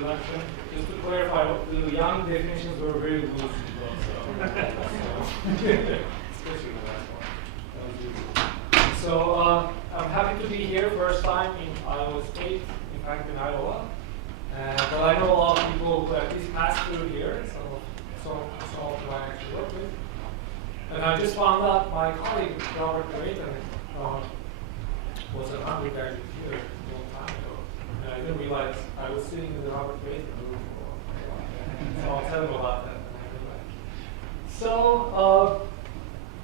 introduction. Just to clarify, the Young definitions were very loose. Especially the last one. So I'm happy to be here, first time in Iowa State, in fact in Iowa. But I know a lot of people who at least passed through here, some of who I actually work with. And I just found out my colleague, Robert Arcak, was an undergraduate here a long time ago. And I didn't realize I was sitting in the Robert Arcak room for a while. So I'll tell you about that when I get back. So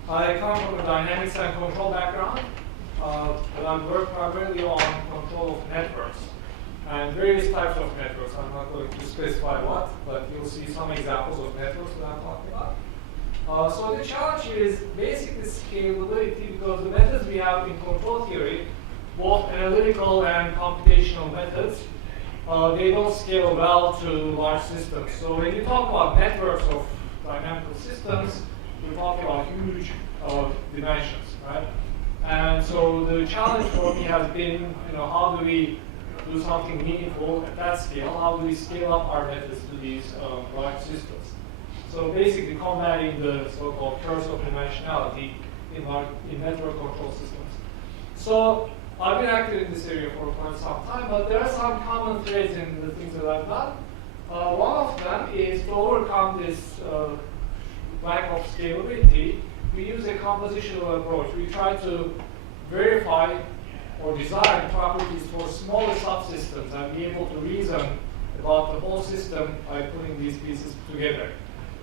I come from a dynamics and control background, but I work primarily on control of networks and various types of networks. I'm not going to specify what, but you'll see some examples of networks that I'm talking about. So the challenge here is basically scalability, because the methods we have in control theory, both analytical and computational methods, they don't scale well to large systems. So when you talk about networks of dynamical systems, we're talking about huge dimensions, right? And so the challenge for me has been, how do we do something meaningful at that scale? How do we scale up our methods to these large systems? So basically combating the so-called curse of dimensionality in network control systems. So I've been active in this area for quite some time, but there are some common threads in the things that I've done. One of them is to overcome this lack of scalability. We use a compositional approach. We try to verify or design properties for smaller subsystems and be able to reason about the whole system by putting these pieces together.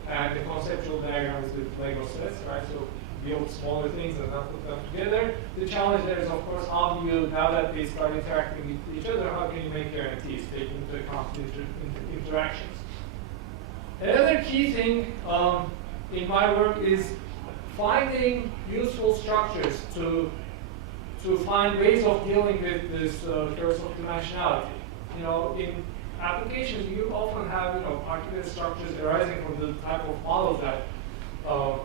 And the conceptual diagram is with Lego sets, right? So build smaller things and then put them together. The challenge there is, of course, how do you, now that they start interacting with each other, how can you make guarantees, taking into account interactions? Another key thing in my work is finding useful structures to find ways of dealing with this curse of dimensionality. In applications, you often have particular structures arising from the type of models that are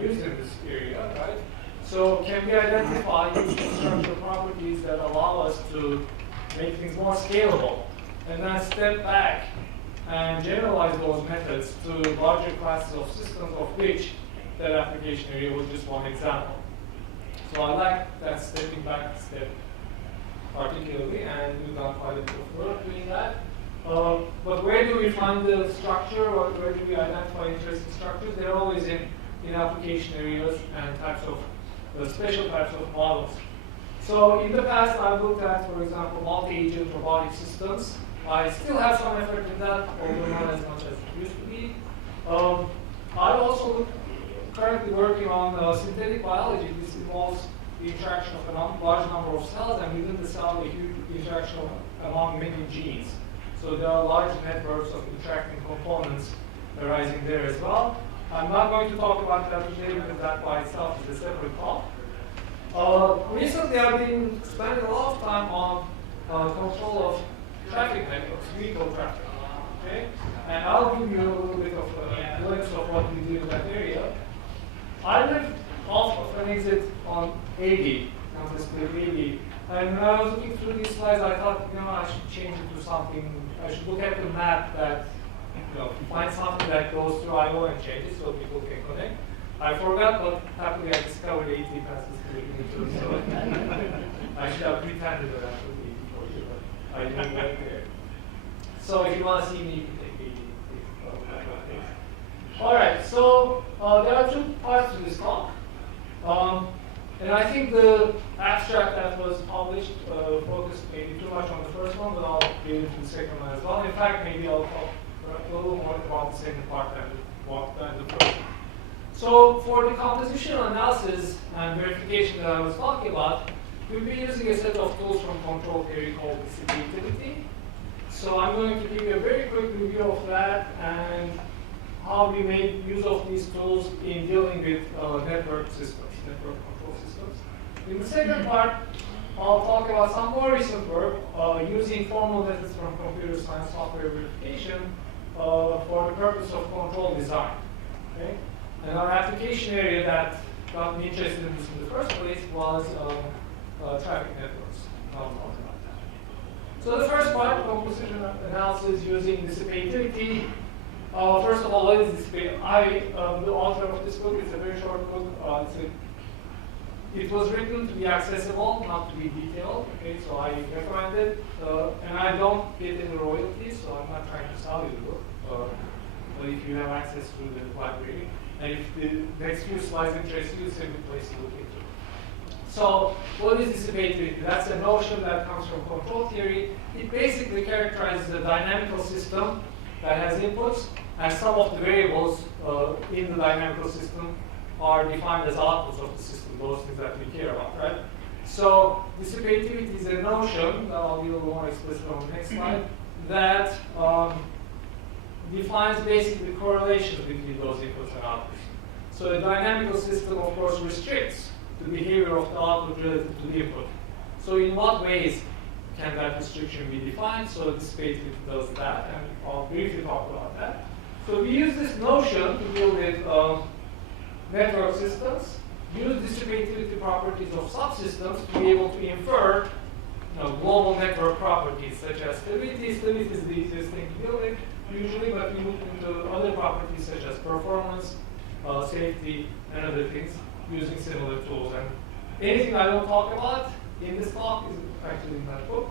used in this area, right? So can we identify useful structural properties that allow us to make things more scalable, and then step back and generalize those methods to larger classes of systems, of which that application area was just one example. So I like that stepping back step particularly, and we've done quite a bit of work doing that. But where do we find the structure, or where do we identify interesting structures? They're always in application areas and special types of models. So in the past, I've looked at, for example, multi-agent robotic systems. I still have some effort in that, although not as much as it used to be. I'm also currently working on synthetic biology. This involves the interaction of a large number of cells, and within the cell, a huge interaction among many genes. So there are large networks of interacting components arising there as well. I'm not going to talk about that today because that by itself is a separate talk. Recently, I've been spending a lot of time on control of traffic networks, vehicle traffic. Okay? And I'll give you a little bit of a glimpse of what we do in that area. I live off of an exit on 80, Campus 80. And when I was looking through these slides, I thought, I should change it to something. I should look at the map that, find something that goes through Iowa and change it so people can connect. I forgot, but happily I discovered 80 passes through too, so I should have pretended that I was 80 for you, but I didn't get there. So if you want to see me, you can take 80. All right, so there are two parts to this talk. And I think the abstract that was published focused maybe too much on the first one, but I'll get into the second one as well. In fact, maybe I'll talk a little more about the second part than the first one. So for the compositional analysis and verification that I was talking about, we'll be using a set of tools from control theory called dissipativity. So I'm going to give you a very quick review of that and how we made use of these tools in dealing with network systems, network control systems. In the second part, I'll talk about some more recent work using formal methods from computer science software verification for the purpose of control design. Okay? And our application area that got me interested in this in the first place was traffic networks. I'll talk about that. So the first part, composition analysis using dissipativity. First of all, what is dissipativity? The author of this book, it's a very short book. It was written to be accessible, not to be detailed. Okay, so I recommend it. And I don't get any royalties, so I'm not trying to sell you the book. But if you have access to the library, and if the next few slides interest you, it's a good place to look into. So what is dissipativity? That's a notion that comes from control theory. It basically characterizes a dynamical system that has inputs, and some of the variables in the dynamical system are defined as outputs of the system, those things that we care about, right? So dissipativity is a notion, I'll be a little more explicit on the next slide, that defines basically correlations between those inputs and outputs. So a dynamical system, of course, restricts the behavior of the output relative to the input. So in what ways can that restriction be defined? So dissipativity does that, and I'll briefly talk about that. So we use this notion to deal with network systems, use dissipativity properties of subsystems to be able to infer global network properties such as stability. Stability is the easiest thing to deal with usually, but we move into other properties such as performance, safety, and other things using similar tools. And anything I don't talk about in this talk is actually in that book.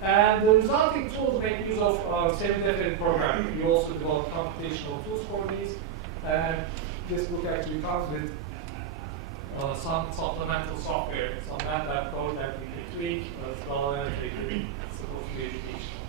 And the resulting tools make use of semi-definite programming. We also develop computational tools for these. And this book actually comes with some supplemental software, some MATLAB code that we can tweak, it's supposed to be educational.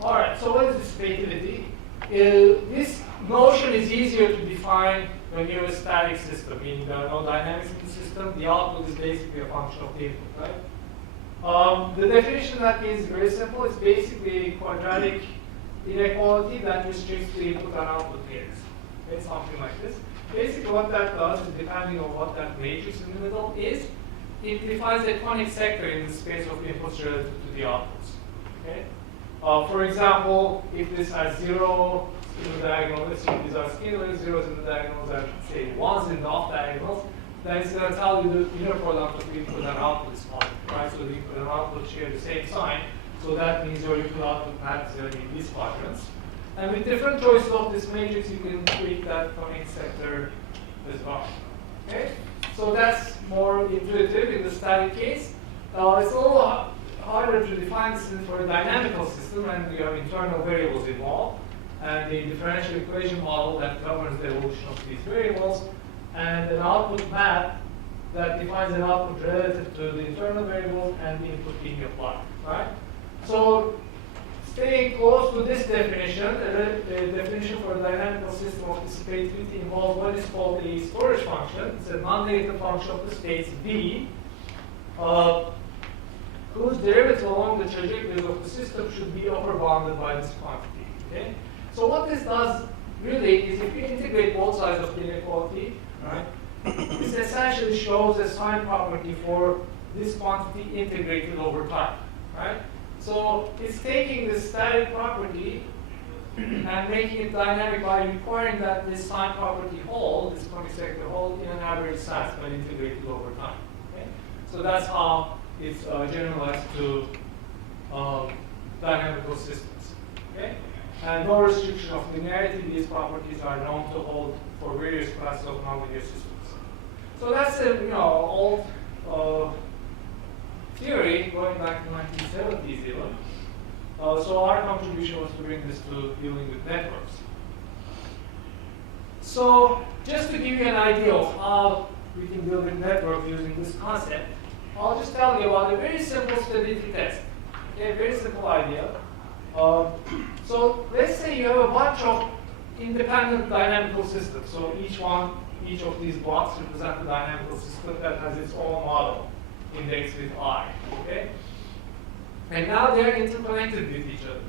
All right, so what is dissipativity? This notion is easier to define when you have a static system, meaning there are no dynamics in the system. The output is basically a function of the input, right? The definition of that is very simple. It's basically a quadratic inequality that restricts the input and output pairs. Okay, something like this. Basically what that does is, depending on what that matrix in the middle is, it defines a conic sector in the space of inputs relative to the outputs. Okay? For example, if this has 0 in the diagonal, let's say these are scalars, zeros in the diagonals, and say 1s in the off diagonals, then it's going to tell you the inner product of the input and output is positive, right? So the input and output share the same sign, so that means your input output map is going to be in these quadrants. And with different choices of this matrix, you can tweak that conic sector as well. Okay? So that's more intuitive in the static case. It's a little harder to define this for a dynamical system, and we have internal variables involved, and a differential equation model that governs the evolution of these variables, and an output map that defines an output relative to the internal variables and the input being applied. Right? So staying close to this definition, the definition for a dynamical system of dissipativity involves what is called a storage function. It's a non-negative function of the states V, whose derivative along the trajectories of the system should be upper bounded by this quantity. Okay? So what this does really is, if you integrate both sides of the inequality, right, this essentially shows a sign property for this quantity integrated over time. Right? So it's taking this static property and making it dynamic by requiring that this sign property hold, this conic sector hold, in an average size when integrated over time. Okay? So that's how it's generalized to dynamical systems. Okay? And no restriction of linearity. These properties are known to hold for various classes of nonlinear systems. So that's a old theory going back to 1970s even. So our contribution was to bring this to dealing with networks. So just to give you an idea of how we can deal with networks using this concept, I'll just tell you about a very simple stability test. Okay, very simple idea. So let's say you have a bunch of independent dynamical systems. So each of these blocks represent a dynamical system that has its own model, indexed with I. Okay? And now they're interconnected with each other.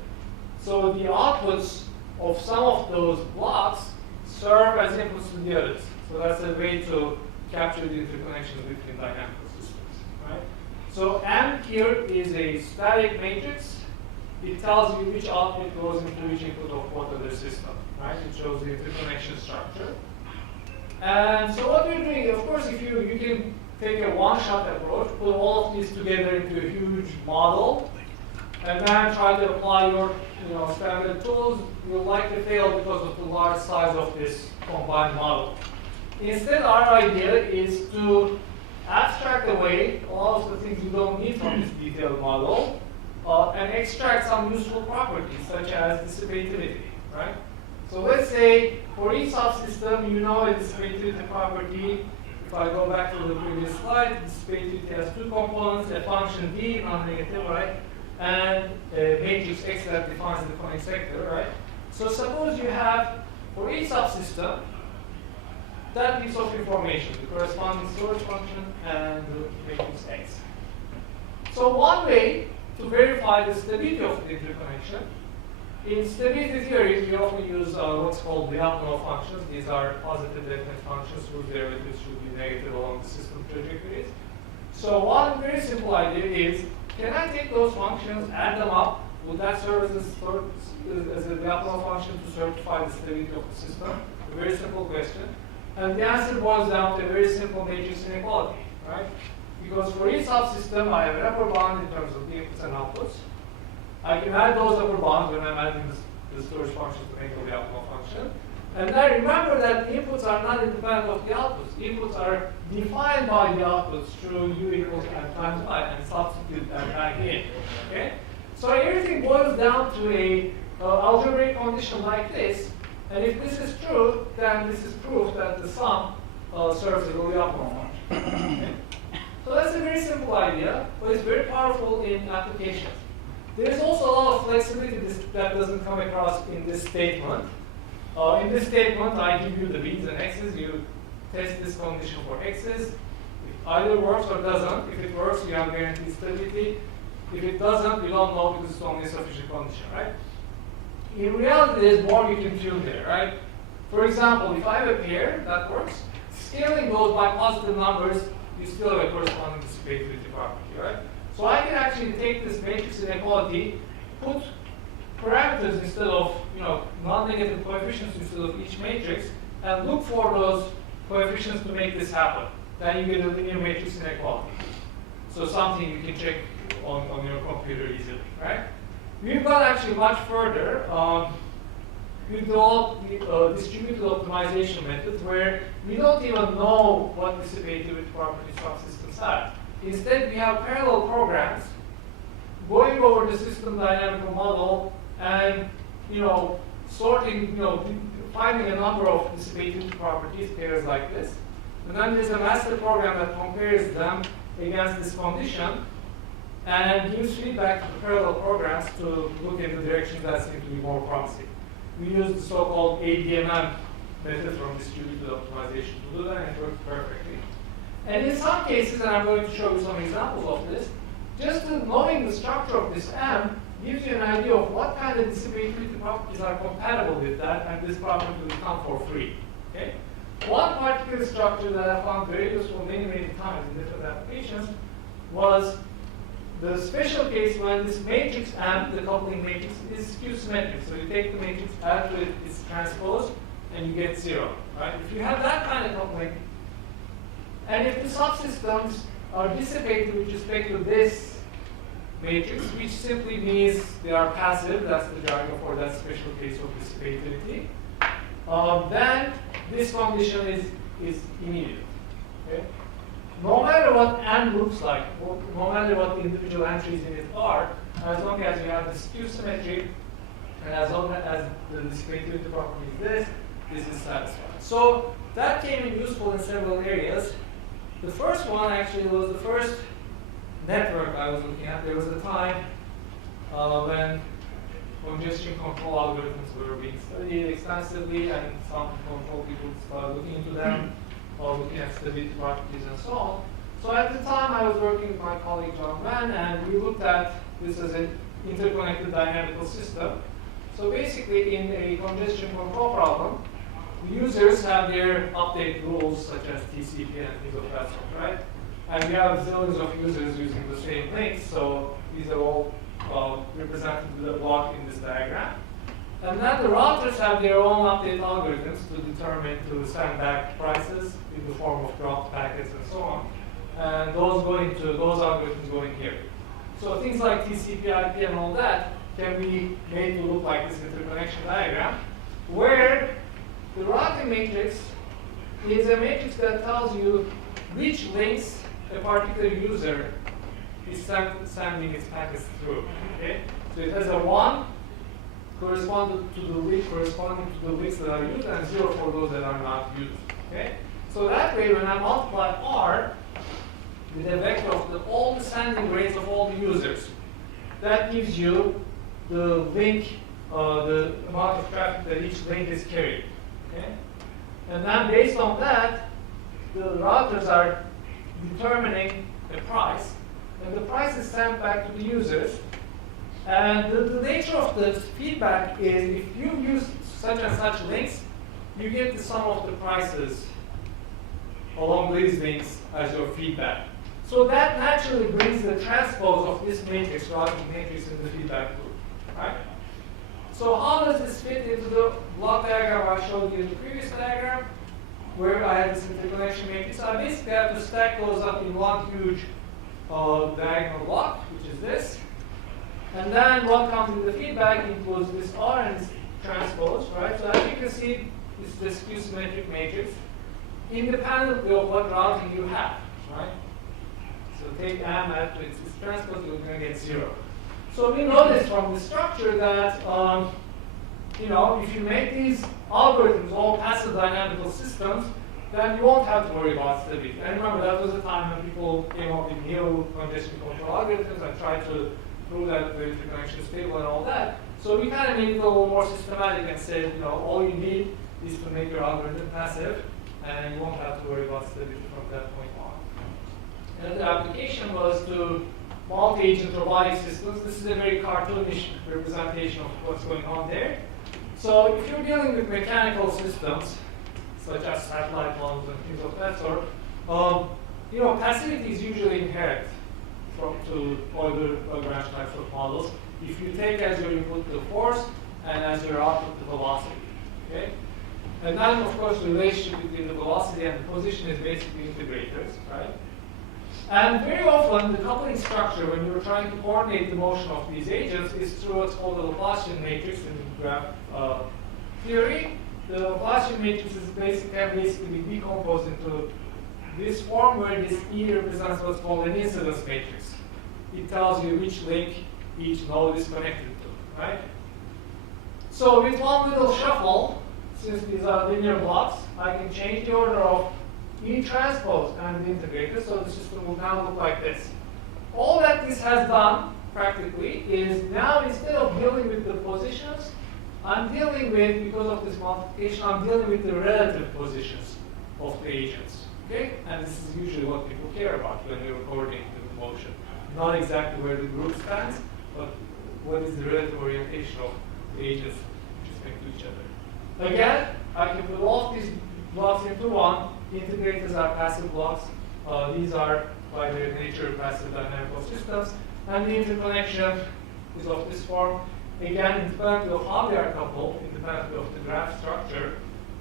So the outputs of some of those blocks serve as inputs to the others. So that's a way to capture the interconnections between dynamical systems. Right? So M here is a static matrix. It tells you which output goes into which input of what other system. Right? It shows the interconnection structure. And so what we're doing, of course, if you can take a one-shot approach, put all of these together into a huge model, and then try to apply your standard tools, you'll likely fail because of the large size of this combined model. Instead, our idea is to abstract away a lot of the things you don't need from this detailed model and extract some useful properties such as dissipativity, right? So let's say for each subsystem, you know a dissipativity property. If I go back to the previous slide, dissipativity has two components, a function D, non-negative, right? And a matrix X that defines the conic sector, right? So suppose you have, for each subsystem, that piece of information, the corresponding storage function and the matrix X. So one way to verify the stability of the interconnection, in stability theory, we often use what's called Lyapunov functions. These are positive definite functions whose derivatives should be negative along the system trajectories. So one very simple idea is, can I take those functions, add them up? Would that serve as a Lyapunov function to certify the stability of the system? A very simple question. And the answer boils down to a very simple matrix inequality, right? Because for each subsystem, I have an upper bound in terms of the inputs and outputs. I can add those upper bounds when I'm adding the storage function to make the Lyapunov function. And I remember that the inputs are not independent of the outputs. The inputs are defined by the outputs through u equals n times I, and substitute that back in. Okay? So everything boils down to a algebraic condition like this. And if this is true, then this is proof that the sum serves as a Lyapunov function. Okay? So that's a very simple idea, but it's very powerful in applications. There's also a lot of flexibility that doesn't come across in this statement. In this statement, I give you the b's and x's. You test this condition for x's. It either works or doesn't. If it works, you have guaranteed stability. If it doesn't, you don't know because it's only a sufficient condition, right? In reality, there's more you can tune there, right? For example, if I have a pair that works, scaling those by positive numbers, you still have a corresponding dissipativity property, right? So I can actually take this matrix inequality, put parameters instead of non-negative coefficients instead of each matrix, and look for those coefficients to make this happen. Then you get a linear matrix inequality. So something you can check on your computer easily, right? We've gone actually much further. We developed the distributed optimization method where we don't even know what dissipativity properties subsystems have. Instead, we have parallel programs going over the system dynamical model and sorting, finding a number of dissipativity properties, pairs like this. And then there's a master program that compares them against this condition and gives feedback to the parallel programs to look in the directions that seem to be more promising. We use the so-called ADMM method from distributed optimization to do that, and it works perfectly. And in some cases, and I'm going to show you some examples of this, just knowing the structure of this M gives you an idea of what kind of dissipativity properties are compatible with that, and this property will come for free. Okay? One particular structure that I found very useful many times in different applications was the special case when this matrix M, the coupling matrix, is skew symmetric. So you take the matrix, add to it its transpose, and you get 0. Right? If you have that kind of coupling, and if the subsystems are dissipated with respect to this matrix, which simply means they are passive, that's the jargon for that special case of dissipativity, then this condition is immediate. Okay? No matter what M looks like, no matter what the individual entries in it are, as long as you have the skew symmetry, and as long as the dissipativity property is this is satisfied. So that came in useful in several areas. The first one actually was the first network I was looking at. There was a time when congestion control algorithms were being studied extensively, and some control people started looking into them, looking at stability properties and so on. So at the time, I was working with my colleague John Mann, and we looked at this as an interconnected dynamical system. So basically, in a congestion control problem, the users have their update rules, such as TCP and things of that sort, right? And we have zillions of users using the same links, so these are all represented with a block in this diagram. And then the routers have their own update algorithms to determine to send back prices in the form of dropped packets and so on. And those algorithms go in here. So things like TCP, IP, and all that can be made to look like this interconnection diagram, where the routing matrix is a matrix that tells you which links a particular user is sending its packets through. Okay? So it has a 1 corresponding to the links that are used, and 0 for those that are not used. Okay? So that way, when I multiply R with a vector of all the sending rates of all the users, that gives you the link, the amount of traffic that each link is carrying. Okay? And then based on that, the routers are determining a price, and the price is sent back to the users. And the nature of the feedback is if you use such and such links, you get the sum of the prices along these links as your feedback. So that naturally brings the transpose of this matrix, routing matrix, in the feedback loop. Right? So how does this fit into the block diagram I showed you in the previous diagram, where I had this interconnection matrix? I basically have to stack those up in one huge diagonal block, which is this. And then what comes in the feedback includes this R and this transpose, right? So as you can see, it's this skew symmetric matrix, independently of what routing you have, right? So take M at its transpose, you're going to get 0. So we notice from the structure that, you know, if you make these algorithms all passive dynamical systems, then you won't have to worry about stability. And remember, that was a time when people came up with new congestion control algorithms and tried to prove that the interconnection is stable and all that. So we kind of made it a little more systematic and said, you know, all you need is to make your algorithm passive, and you won't have to worry about stability from that point on. And the application was to multi-agent robotic systems. This is a very cartoonish representation of what's going on there. So if you're dealing with mechanical systems, such as satellite models and things of that sort, you know, passivity is usually inherent to other Lagrange types of models. If you take as your input the force and as your output the velocity, okay? And then, of course, the relationship between the velocity and the position is basically integrators, right? And very often, the coupling structure, when you're trying to coordinate the motion of these agents, is through what's called the Laplacian matrix in graph theory. The Laplacian matrix can basically be decomposed into this form, where this E represents what's called an incidence matrix. It tells you which link each node is connected to, right? So with one little shuffle, since these are linear blocks, I can change the order of E transpose and the integrator, so the system will now look like this. All that this has done, practically, is now instead of dealing with the positions, I'm dealing with, because of this multiplication, I'm dealing with the relative positions of the agents. Okay? And this is usually what people care about when you're coordinating the motion. Not exactly where the group stands, but what is the relative orientation of the agents with respect to each other. Again, I can put all of these blocks into one. Integrators are passive blocks. These are, by their nature, passive dynamical systems. And the interconnection is of this form. Again, independently of how they are coupled, independently of the graph structure,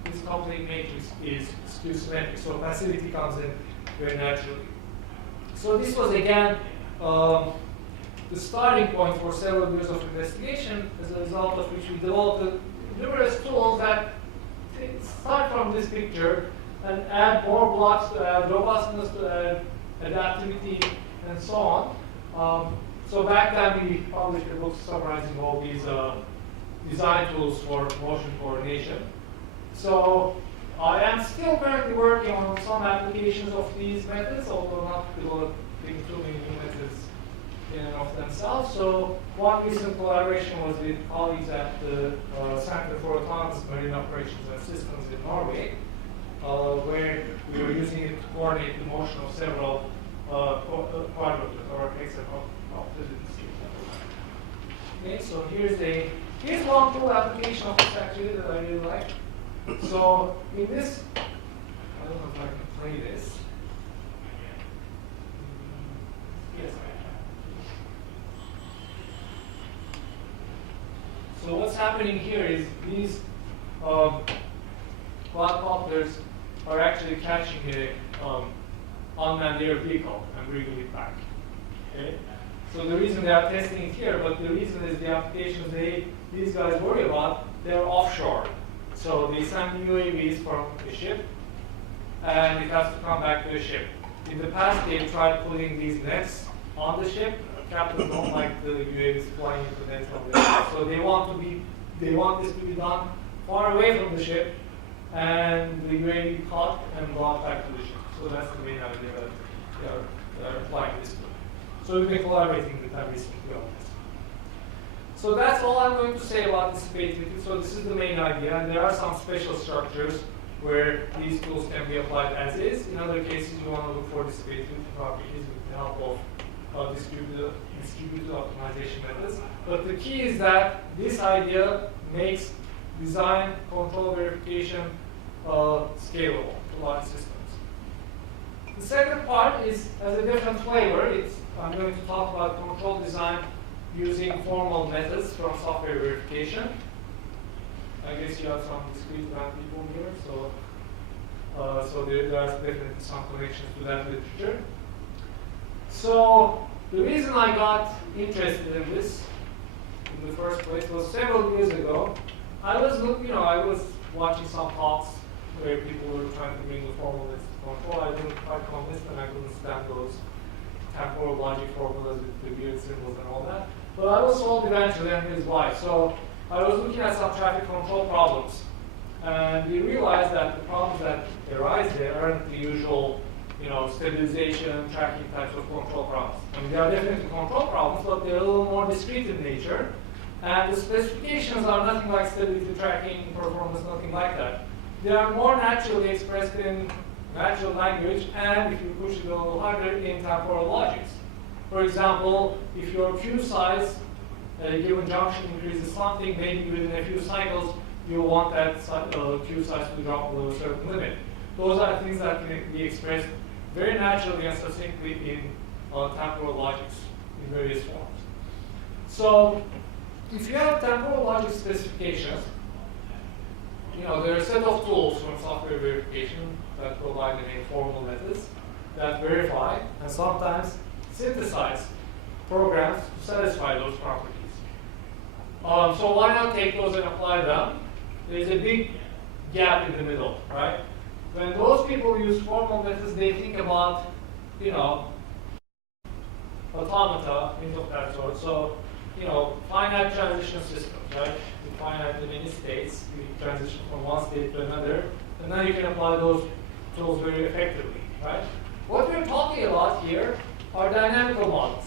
this coupling matrix is skew symmetric. So passivity comes in very naturally. So this was, again, the starting point for several years of investigation, as a result of which we developed numerous tools that start from this picture and add more blocks to add robustness, to add adaptivity, and so on. So back then we published a book summarizing all these design tools for motion coordination. So I am still currently working on some applications of these methods, although not developing too many new methods in and of themselves. So one recent collaboration was with colleagues at the Center for Autonomous Marine Operations and Systems in Norway, where we were using it to coordinate the motion of several quadrupeds or except of okay, so here's one cool application of this actually that I really like. So in this, I don't know if I can play this. Yes, I can. So what's happening here is these quadcopters are actually catching a unmanned air vehicle and bringing it back. Okay? So the reason they are testing it here, but the reason is the applications these guys worry about, they're offshore. So they send UAVs from a ship, and it has to come back to the ship. In the past, they tried putting these nets on the ship. Captains don't like the UAVs flying into nets on the ship, so they want this to be done far away from the ship, and the UAV caught and brought back to the ship. So that's the main idea that they are applying this to. So we've been collaborating with them recently on this. So that's all I'm going to say about dissipativity. So this is the main idea, and there are some special structures where these tools can be applied as is. In other cases, you want to look for dissipativity properties with the help of distributed optimization methods. But the key is that this idea makes design, control, verification scalable to large systems. The second part is as a different flavor. I'm going to talk about control design using formal methods from software verification. I guess you have some discrete RAM people here, so there are definitely some connections to that literature. So the reason I got interested in this in the first place was several years ago. I was watching some talks where people were trying to bring the formal methods to control. I didn't quite convinced, and I couldn't stand those temporal logic formulas with the weird symbols and all that. But I was sold eventually, and here's why. So I was looking at some traffic control problems, and we realized that the problems that arise there aren't the usual, stabilization, tracking types of control problems. I mean, they are definitely control problems, but they're a little more discrete in nature. And the specifications are nothing like stability tracking, performance, nothing like that. They are more naturally expressed in natural language, and if you push it a little harder, in temporal logics. For example, if your queue size at a given junction increases something, maybe within a few cycles, you want that queue size to drop below a certain limit. Those are things that can be expressed very naturally and succinctly in temporal logics in various forms. So if you have temporal logic specifications, there are a set of tools from software verification that provide the main formal methods that verify and sometimes synthesize programs to satisfy those properties. So why not take those and apply them? There's a big gap in the middle, right? When those people use formal methods, they think about, automata, things of that sort. So, finite transition systems, right? You finite many states, you transition from one state to another, and then you can apply those tools very effectively, right? What we're talking about here are dynamical models.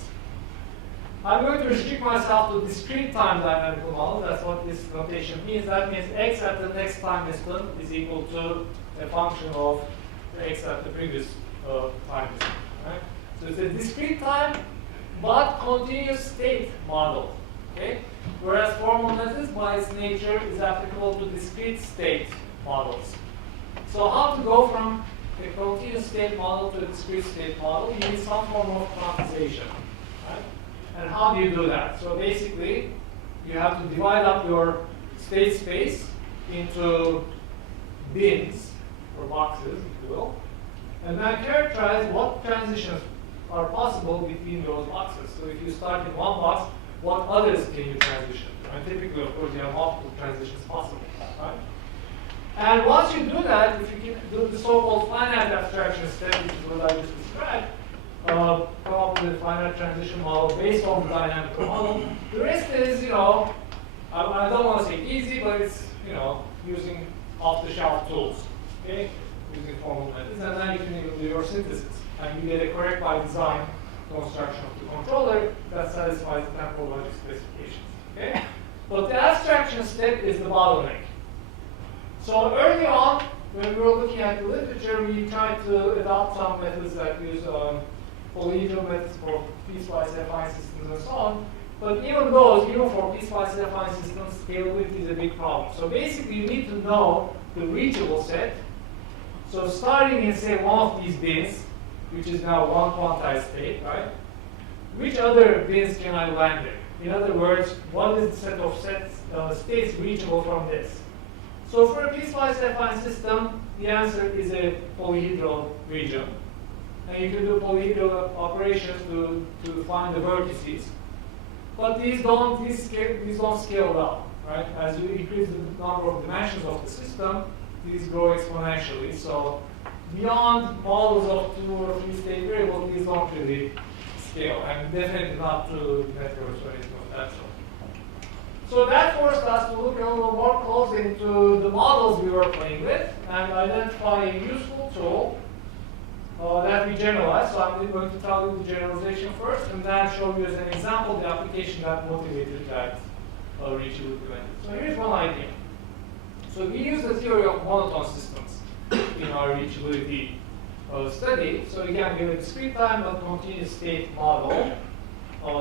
I'm going to restrict myself to discrete time dynamical models. That's what this notation means. That means x at the next time instant is equal to a function of x at the previous time instant, right? So it's a discrete time, but continuous state model, okay? Whereas formal methods, by its nature, is applicable to discrete state models. So how to go from a continuous state model to a discrete state model? You need some form of quantization, right? And how do you do that? So basically, you have to divide up your state space into bins, or boxes, if you will, and then characterize what transitions are possible between those boxes. So if you start in one box, what others can you transition to? And typically, of course, you have multiple transitions possible, right? And once you do that, if you can do the so-called finite abstraction step, which is what I just described, come up with a finite transition model based on the dynamical model. The rest is, I don't want to say easy, but it's, using off-the-shelf tools, okay? Using formal methods, and then you can even do your synthesis. And you get a correct by design construction of the controller that satisfies the temporal logic specifications, okay? But the abstraction step is the bottleneck. So early on, when we were looking at the literature, we tried to adopt some methods that use polyhedral methods for piecewise affine systems and so on. But even for piecewise affine systems, scalability is a big problem. So basically, you need to know the reachable set. So starting in, say, one of these bins, which is now one quantized state, right? Which other bins can I land in? In other words, what is the set of states reachable from this? So for a piecewise affine system, the answer is a polyhedral region. and you can do polyhedral operations to find the vertices. But these don't scale down, right? As you increase the number of dimensions of the system, these grow exponentially. So beyond models of 2 or 3 state variables, these don't really scale, and definitely not to networks or anything of that sort. So that forced us to look a little more closely into the models we were playing with and identify a useful tool that we generalized. So I'm going to tell you the generalization first, and then show you as an example the application that motivated that reachability method. So here's one idea. So we use the theory of monotone systems in our reachability study. So again, we have a discrete time but continuous state model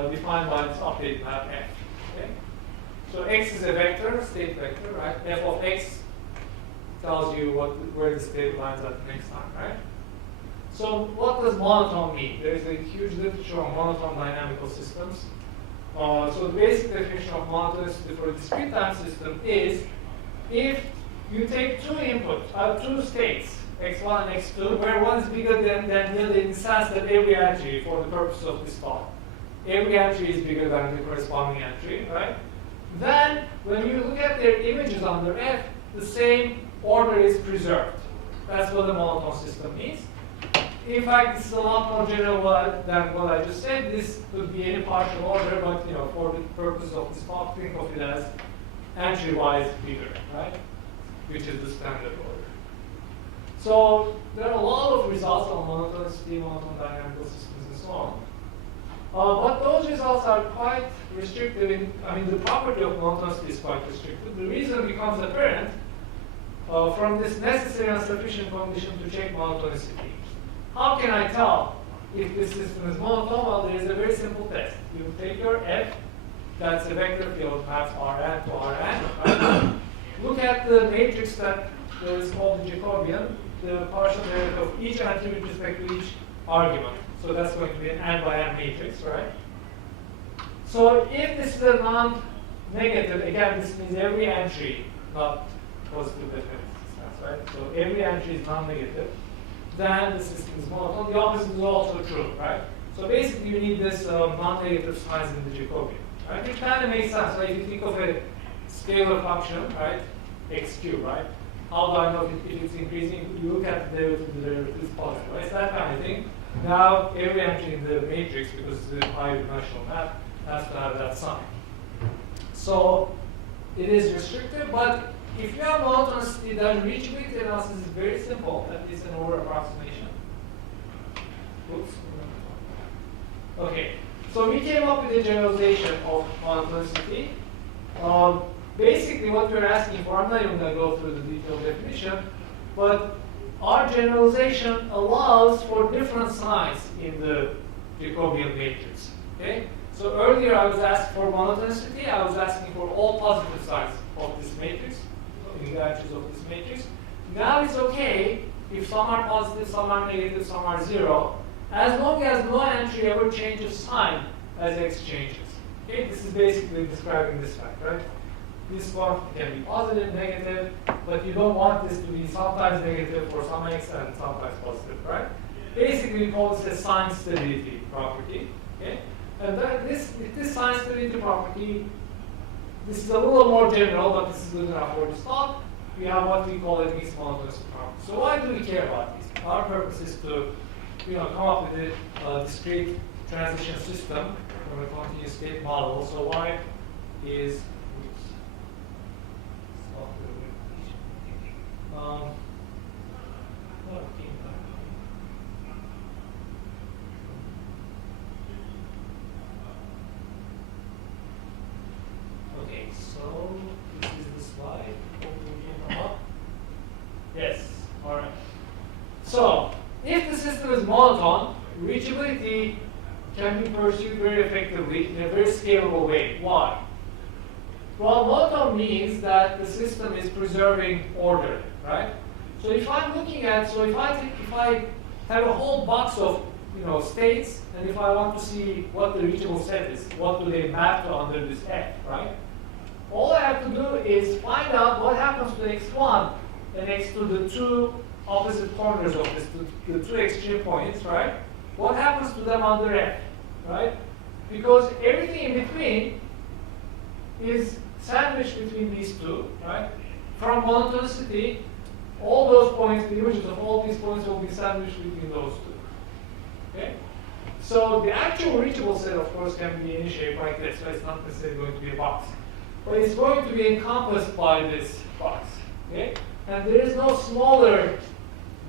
defined by this updated map F. Okay? So X is a vector, state vector, right? F of X tells you where the state lines at the next time, right? So what does monotone mean? There is a huge literature on monotone dynamical systems. So the basic definition of monotonicity for a discrete time system is if you take two inputs, two states, x1 and x2, where one is bigger than the other in the sense that every entry, for the purpose of this talk, every entry is bigger than the corresponding entry, right? Then, when you look at their images under F, the same order is preserved. That's what a monotone system means. In fact, this is a lot more general than what I just said. This could be any partial order, but for the purpose of this talk, think of it as entry-wise bigger, right? Which is the standard order. So there are a lot of results on monotonicity, monotone dynamical systems, and so on. But those results are quite restrictive. The property of monotonicity is quite restrictive. The reason becomes apparent from this necessary and sufficient condition to check monotonicity. How can I tell if this system is monotone? Well, there is a very simple test. You take your F, that's a vector field, maps Rn to Rn. Right? Look at the matrix that is called the Jacobian, the partial derivative of each entry with respect to each argument. So that's going to be an n by n matrix, right? So if this is a non-negative, again, this means every entry, not positive definite, right? So every entry is non-negative. Then the system is monotone. The opposite is also true, right? So basically, you need this non-negative signs in the Jacobian, right? It kind of makes sense, right? If you think of a scalar function, right? xq, right? How do I know if it's increasing? You look at the derivative is positive, right? It's that kind of thing. Now, every entry in the matrix, because it's a high-dimensional map, has to have that sign. So it is restrictive, but if you have monotonicity, then reachability analysis is very simple, at least an over approximation. Oops. Okay, so we came up with a generalization of monotonicity. Basically, what we're asking for, I'm not even going to go through the detailed definition, but our generalization allows for different signs in the Jacobian matrix. Okay? So earlier I was asking for monotonicity, I was asking for all positive signs of this matrix, in the entries of this matrix. Now it's okay if some are positive, some are negative, some are zero, as long as no entry ever changes sign as x changes. Okay? This is basically describing this fact, right? This one can be positive, negative, but you don't want this to be sometimes negative for some x and sometimes positive, right? Basically, we call this a sign stability property. Okay? And this sign stability property, this is a little more general, but this is good enough for this talk. We have what we call a mixed monotonicity property. So why do we care about this? Our purpose is to come up with a discrete transition system from a continuous state model. So y is okay, so this is the slide. Hopefully we can come up. Yes, all right. So if the system is monotone, reachability can be pursued very effectively in a very scalable way. Why? Well, monotone means that the system is preserving order, right? So if I'm looking at, if I have a whole box of states, and if I want to see what the reachable set is, what do they map to under this F, right? All I have to do is find out what happens to x1 and x2, the two opposite corners of this, the two extreme points, right? What happens to them under F, right? Because everything in between is sandwiched between these two, right? From monotonicity, all those points, the images of all these points will be sandwiched between those two. Okay? So the actual reachable set, of course, can be any shape like this, so it's not necessarily going to be a box. But it's going to be encompassed by this box. Okay? And there is no smaller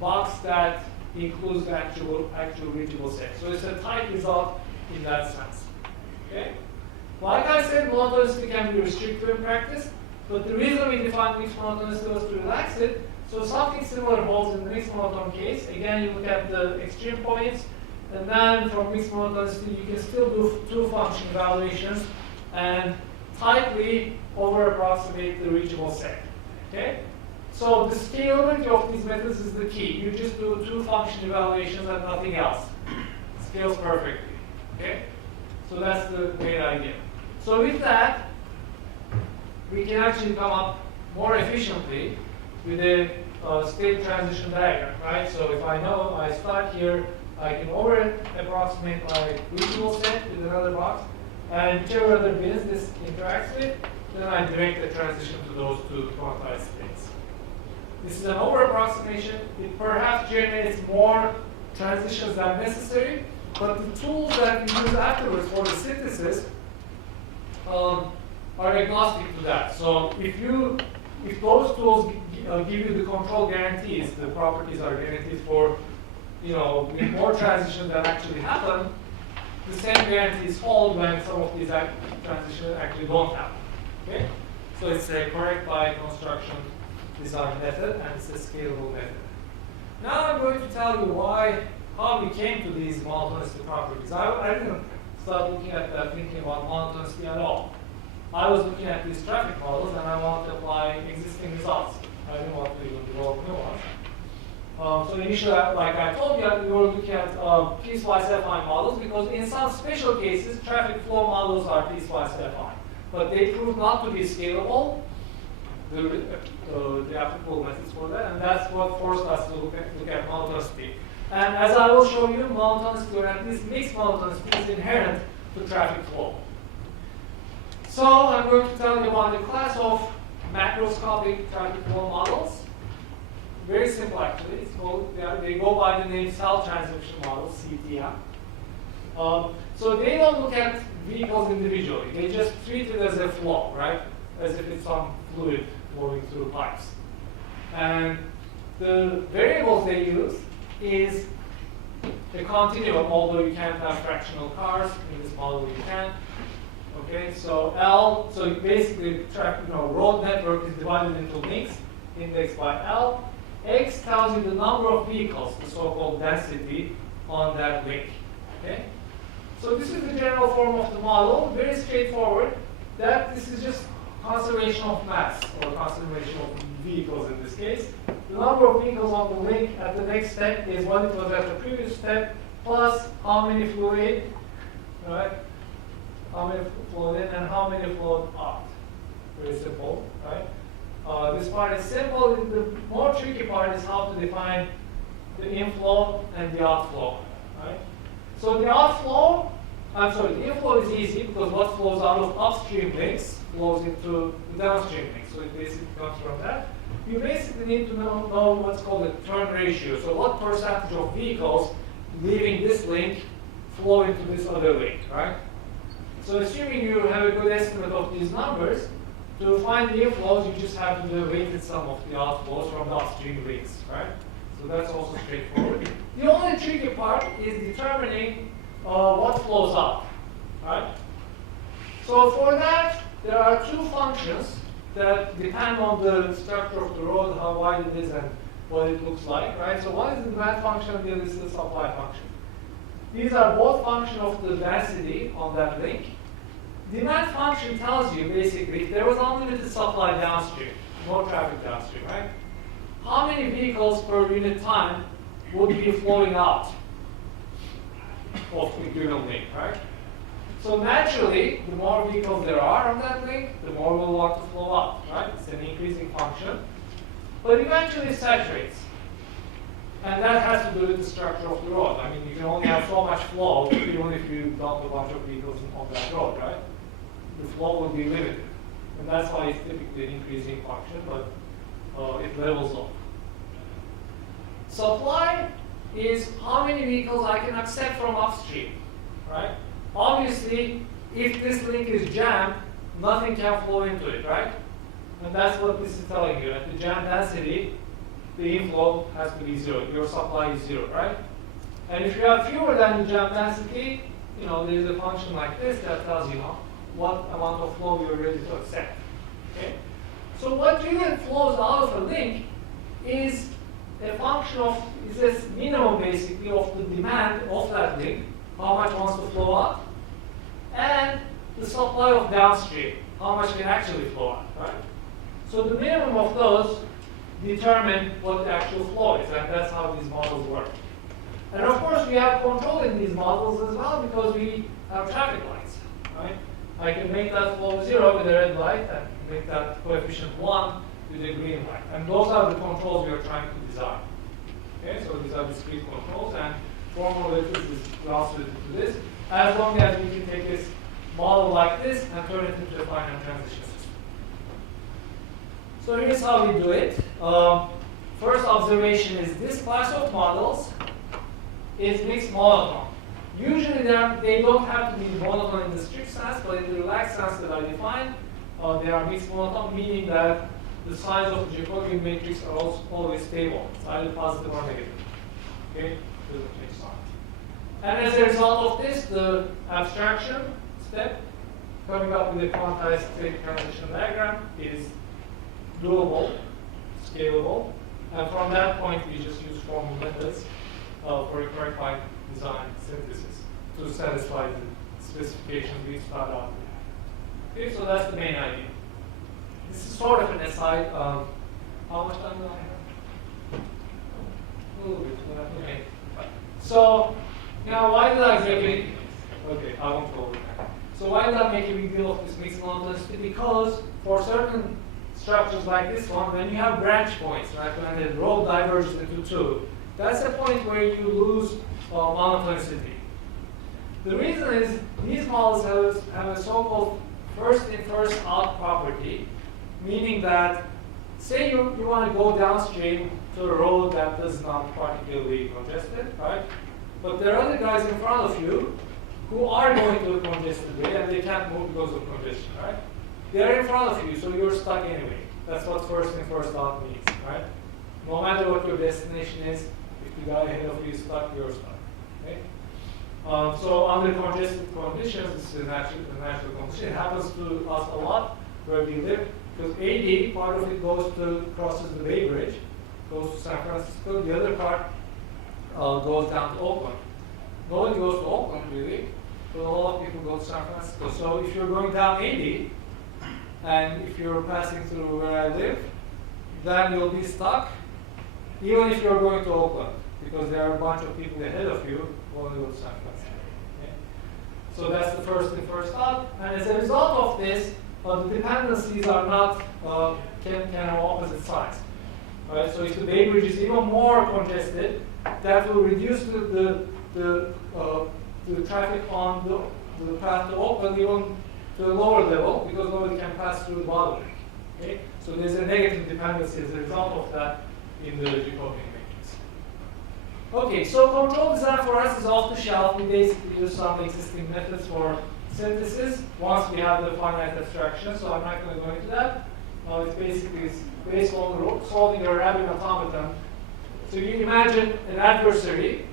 box that includes the actual reachable set. So it's a tight result in that sense. Okay? Like I said, monotonicity can be restricted in practice, but the reason we defined mixed monotonicity was to relax it. So something similar holds in the mixed monotone case. Again, you look at the extreme points, and then from mixed monotonicity, you can still do two function evaluations and tightly over-approximate the reachable set. Okay? So the scalability of these methods is the key. You just do two function evaluations and nothing else. It scales perfectly. Okay? So that's the main idea. So with that, we can actually come up more efficiently with a state transition diagram, right? So if I know I start here, I can over-approximate my reachable set with another box, and whichever other bins this interacts with, then I direct the transition to those two quantized states. This is an over-approximation. It perhaps generates more transitions than necessary, but the tools that we use afterwards for the synthesis are agnostic to that. So if those tools give you the control guarantees, the properties are guaranteed for, with more transitions that actually happen, the same guarantees hold when some of these transitions actually don't happen. Okay? So it's a correct by construction design method, and it's a scalable method. Now I'm going to tell you how we came to these monotonicity properties. I didn't start looking at that thinking about monotonicity at all. I was looking at these traffic models, and I wanted to apply existing results. I didn't want to even develop new ones. So initially, like I told you, we were looking at piecewise affine models because in some special cases, traffic flow models are piecewise affine. But they proved not to be scalable, the applicable methods for that, and that's what forced us to look at monotonicity. And as I will show you, monotonicity, or at least mixed monotonicity, is inherent to traffic flow. So I'm going to tell you about the class of macroscopic traffic flow models. Very simple, actually. It's called, they go by the name cell transmission models, CTM. So they don't look at vehicles individually. They just treat it as a flow, right? As if it's some fluid flowing through pipes. And the variables they use is the continuum, although you can't have fractional cars. In this model, you can. Okay, so so basically, road network is divided into links, indexed by L. X tells you the number of vehicles, the so-called density on that link. Okay? So this is the general form of the model, very straightforward. That this is just conservation of mass, or conservation of vehicles in this case. The number of vehicles on the link at the next step is what it was at the previous step, plus how many flew in, right? How many flowed in and how many flowed out. Very simple, right? This part is simple. The more tricky part is how to define the inflow and the outflow, right? So the the inflow is easy because what flows out of upstream links flows into the downstream links. So it basically comes from that. You basically need to know what's called a turn ratio. So what percentage of vehicles leaving this link flow into this other link, right? So assuming you have a good estimate of these numbers, to find the inflows, you just have to do a weighted sum of the outflows from the upstream links, right? So that's also straightforward. The only tricky part is determining what flows out, right? So for that, there are two functions that depend on the structure of the road, how wide it is, and what it looks like, right? So one is the demand function, and the other is the supply function. These are both function of the density on that link. Demand function tells you, basically, if there was unlimited supply downstream, no traffic downstream, right? How many vehicles per unit time would be flowing out of the given link, right? So naturally, the more vehicles there are on that link, the more we'll want to flow out, right? It's an increasing function. But eventually it saturates. And that has to do with the structure of the road. I mean, you can only have so much flow even if you dump a bunch of vehicles on that road, right? The flow will be limited. And that's why it's typically an increasing function, but it levels off. Supply is how many vehicles I can accept from upstream, right? Obviously, if this link is jammed, nothing can flow into it, right? And that's what this is telling you. At the jam density, the inflow has to be 0. Your supply is 0, right? And if you have fewer than the jam density, there is a function like this that tells you what amount of flow you're ready to accept. Okay? So what really flows out of a link is a function of, is this minimum basically of the demand of that link, how much wants to flow out, and the supply of downstream, how much can actually flow out, right? So the minimum of those determine what the actual flow is, and that's how these models work. And of course, we have control in these models as well because we have traffic lights, right? I can make that flow 0 with a red light and make that coefficient 1 with a green light. And those are the controls we are trying to design. Okay, so these are discrete controls, and formal electrics is well suited to this, as long as we can take this model like this and turn it into a finite transition system. So here's how we do it. First observation is this class of models is mixed monotone. Usually they don't have to be monotone in the strict sense, but in the relaxed sense that I defined, they are mixed monotone, meaning that the signs of the Jacobian matrix are also always stable. It's either positive or negative. Okay? Doesn't change sign. And as a result of this, the abstraction step, coming up with a quantized state transition diagram, is doable, scalable, and from that point we just use formal methods for a correct line design synthesis to satisfy the specifications we start out with. Okay, so that's the main idea. This is sort of an aside. How much time do I have? A little bit. Okay. So now why did I make it? Okay, I won't go over that. So why did I make a big deal of this mixed monotonicity? Because for certain structures like this one, when you have branch points, like when the road diverges into two, that's a point where you lose monotonicity. The reason is these models have a so-called first in, first out property, meaning that, say you want to go downstream to a road that is not particularly congested, right? But there are other guys in front of you who are going to a congested way and they can't move because of congestion, right? They're in front of you, so you're stuck anyway. That's what first in, first out means, right? No matter what your destination is, if the guy ahead of you is stuck, you're stuck. Okay? So under congested conditions, this is a natural condition. It happens to us a lot where we live, because 80, part of it crosses the Bay Bridge, goes to San Francisco. The other part goes down to Oakland. Nobody goes to Oakland, really, but a lot of people go to San Francisco. So if you're going down 80, and if you're passing through where I live, then you'll be stuck, even if you're going to Oakland, because there are a bunch of people ahead of you who want to go to San Francisco. Okay? So that's the first in, first out. And as a result of this, the dependencies are not can have opposite signs. Right? So if the Bay Bridge is even more congested, that will reduce the traffic on the path to Oakland even to a lower level because nobody can pass through the bottleneck. Okay? So there's a negative dependency as a result of that in the Jacobian matrix. Okay, so control design for us is off the shelf. We basically use some existing methods for synthesis once we have the finite abstraction, so I'm not going to go into that. It's basically based on solving a random automaton. So you imagine an adversary.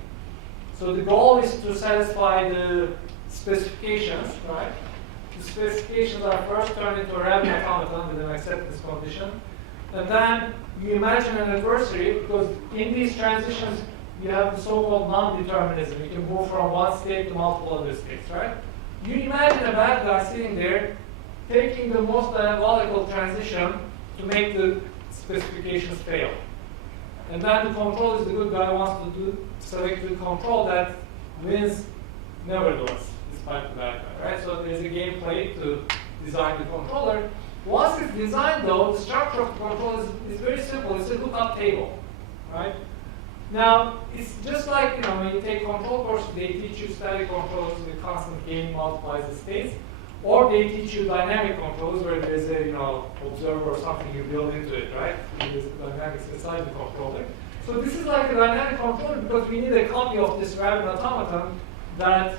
So the goal is to satisfy the specifications, right? The specifications are first turned into a random automaton with an acceptance condition. And then you imagine an adversary, because in these transitions, you have the so-called non-determinism. You can move from one state to multiple other states, right? You imagine a bad guy sitting there, taking the most diabolical transition to make the specifications fail. And then the control is the good guy who wants to select the control that wins nevertheless, despite the bad guy, right? So there's a game played to design the controller. Once it's designed, though, the structure of the controller is very simple. It's a lookup table, right? Now, it's just like, when you take control course, they teach you static controls, the constant gain multiplies the states, or they teach you dynamic controls where there's a, observer or something you build into it, right? There's dynamics inside the controller. So this is like a dynamic controller because we need a copy of this random automaton that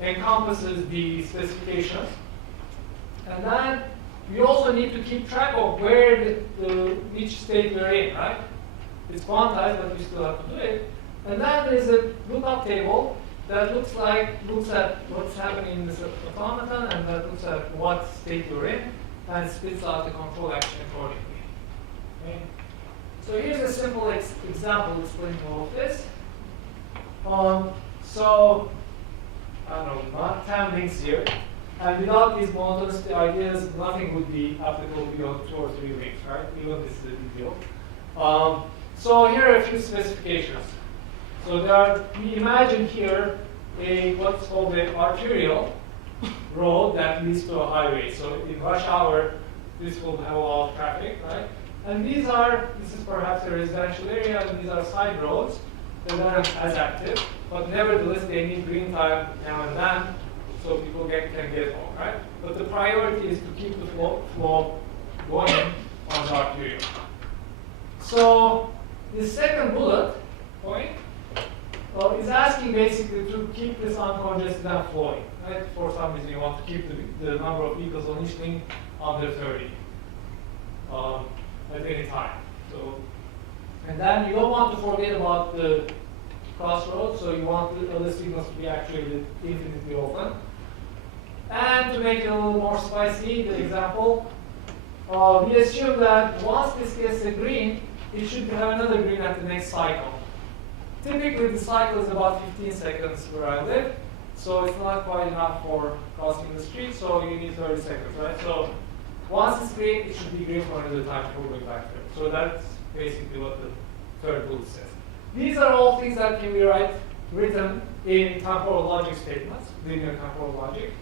encompasses the specifications. And then we also need to keep track of where which state we're in, right? It's quantized, but we still have to do it. And then there's a lookup table that looks at what's happening in this automaton, and that looks at what state we're in, and spits out the control action accordingly. Okay? So here's a simple example explaining all of this. So, I don't know, not 10 links here. And without these monotonicity ideas, nothing would be applicable beyond 2 or 3 links, right? Even this is a big deal. So here are a few specifications. So we imagine here what's called an arterial road that leads to a highway. So in rush hour, this will have a lot of traffic, right? And this is perhaps a residential area, and these are side roads that aren't as active, but nevertheless they need green time now and then, so people can get home, right? But the priority is to keep the flow going on the arterial. So the second bullet point is asking basically to keep this uncongested and flowing, right? For some reason you want to keep the number of vehicles on each link under 30 at any time. So, and then you don't want to forget about the crossroads, so you want the other signals to be actuated infinitely open. And to make it a little more spicy, the example, we assume that once this gets a green, it should have another green at the next cycle. Typically, the cycle is about 15 seconds where I live, so it's not quite enough for crossing the street, so you need 30 seconds, right? So once it's green, it should be green for another time before going back there. So that's basically what the third bullet says. These are all things that can be written in temporal logic statements, linear temporal logic.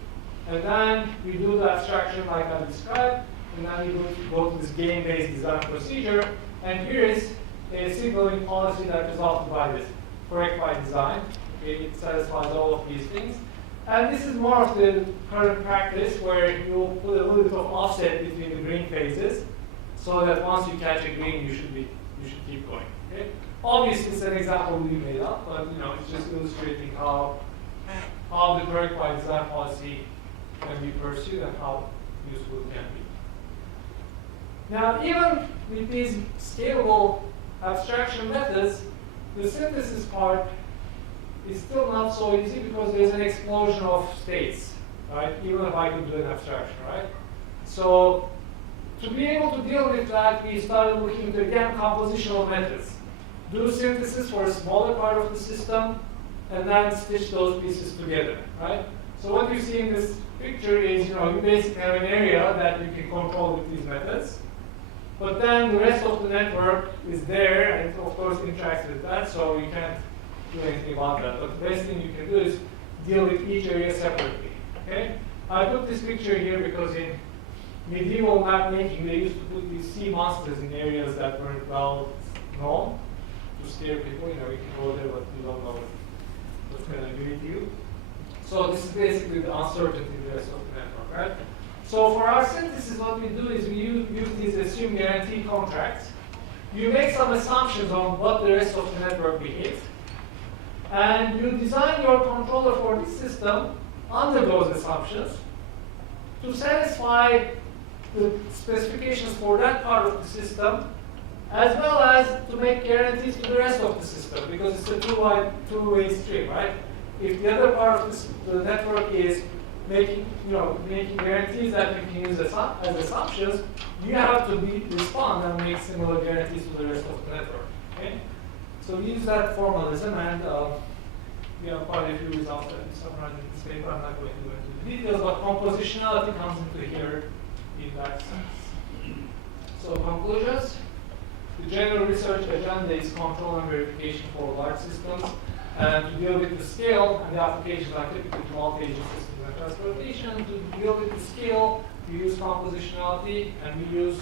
And then we do the abstraction like I described, and then we go to this game-based design procedure. And here is a signaling policy that resulted by this, correct by design. Okay, it satisfies all of these things. And this is more of the current practice where you put a little bit of offset between the green phases, so that once you catch a green, you should keep going. Okay? Obviously, it's an example we made up, but it's just illustrating how the correct by design policy can be pursued and how useful it can be. Now, even with these scalable abstraction methods, the synthesis part is still not so easy because there's an explosion of states, right? Even if I could do an abstraction, right? So to be able to deal with that, we started looking into, again, compositional methods. Do synthesis for a smaller part of the system, and then stitch those pieces together, right? So what you see in this picture is, you basically have an area that you can control with these methods. But then the rest of the network is there, and it, of course, interacts with that, so you can't do anything about that. But the best thing you can do is deal with each area separately. Okay? I put this picture here because in medieval map making, they used to put these sea monsters in areas that weren't well known to scare people. You can go there, but you don't know what's going to greet you. So this is basically the uncertainty in the rest of the network, right? So for our synthesis, what we do is we use these assumed guarantee contracts. You make some assumptions on what the rest of the network behaves. And you design your controller for this system under those assumptions to satisfy the specifications for that part of the system, as well as to make guarantees to the rest of the system, because it's a two-way stream, right? If the other part of the network is making guarantees that you can use as assumptions, you have to respond and make similar guarantees to the rest of the network. Okay? So we use that formalism, and we have quite a few results that we summarize in this paper. I'm not going to go into the details, but compositionality comes into here in that sense. So conclusions. The general research agenda is control and verification for large systems. And to deal with the scale, and the applications are typically to multi-agent systems and transportation. To deal with the scale, we use compositionality, and we use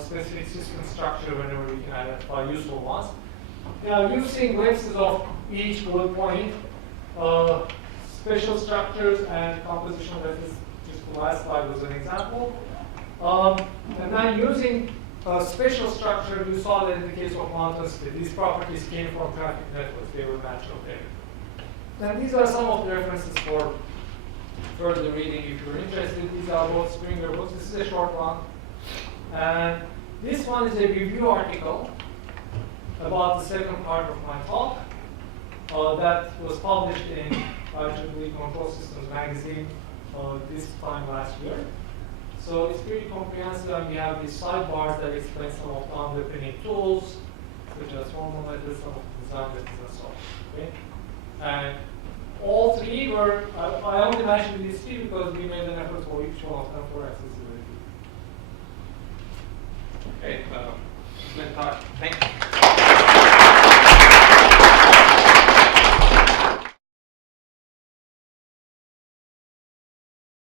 specific system structure whenever we can identify useful ones. Now, you've seen glimpses of each bullet point, special structures and compositional methods. Just the last slide was an example. And then using a special structure, you saw that in the case of monotonicity, these properties came from traffic networks. They were natural data. And these are some of the references for further reading if you're interested. These are both Springer books. This is a short one. And this one is a review article about the second part of my talk that was published in IEEE Control Systems magazine this time last year. So it's pretty comprehensive, and we have these sidebars that explain some of the underpinning tools, such as formal methods, some of the design methods, and so on. Okay? And all three were, I only mentioned these three because we made an effort for each one of them for accessibility. Okay, good talk. Thank you.